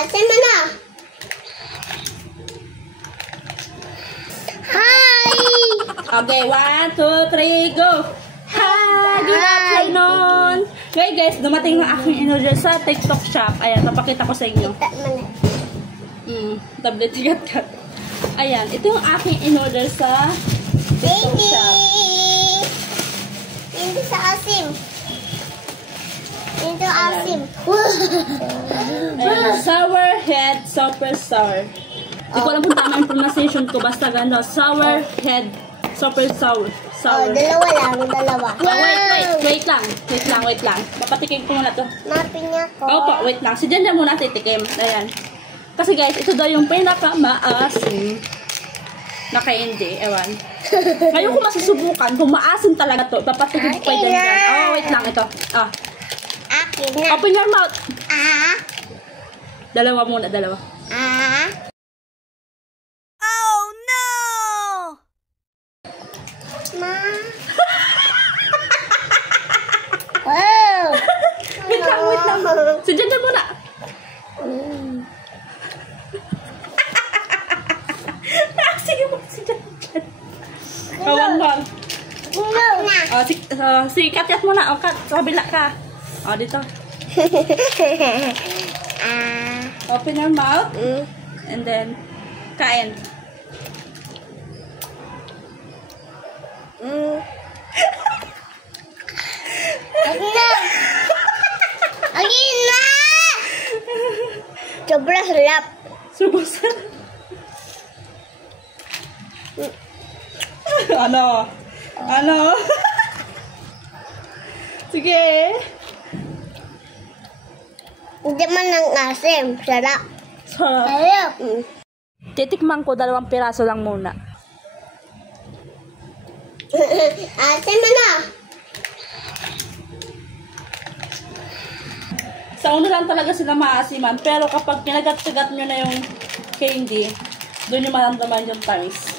Asin mo na. Hi! Okay, 1, 2, 3, go! Hi! Good afternoon! Okay guys, dumating ng aking in-order sa TikTok shop. Ayan, papakita ko sa inyo. Tablet tigat-gat. Ayan, ito yung aking in-order sa TikTok shop. Hindi sa asim. Hindi asim. Ayan, sour head, super sour. Hindi ko alam kung tama yung pronunciation ko. Basta ganda. Sour head, super sour. Oh, dalawa lang, dalawa. Wait lang. Papatikim ko muna to. Mapinya ko. Opo, wait lang. Si Janjan muna titikim. Ayan. Kasi guys, ito daw yung pinaka-maasim na candy. Ewan. Ngayon ko masusubukan kung maasim talaga to. Papatikim ko kay Janjan. Oh, wait lang. Ito. Akin na. Open your mouth. Dalawa muna, dalawa. Oh, no! Ma. Wow! Wait lang. Si Janjan muna. Sige mo, si Janjan. Kawan mo. Si Katyat muna. O, Kat, sa kabila ka. O, dito. Open your mouth. And then, kain. Agin na! Sobra sarap. Subusan. Ano? Sige. Hindi man ng asim. Sarap. Sarap. Sarap. Titikman ko 2 piraso lang muna. Asim mo na. Sa una lang talaga sila maasiman. Pero kapag kinagat-sagat nyo na yung candy, doon nyo maramdaman yung tamis.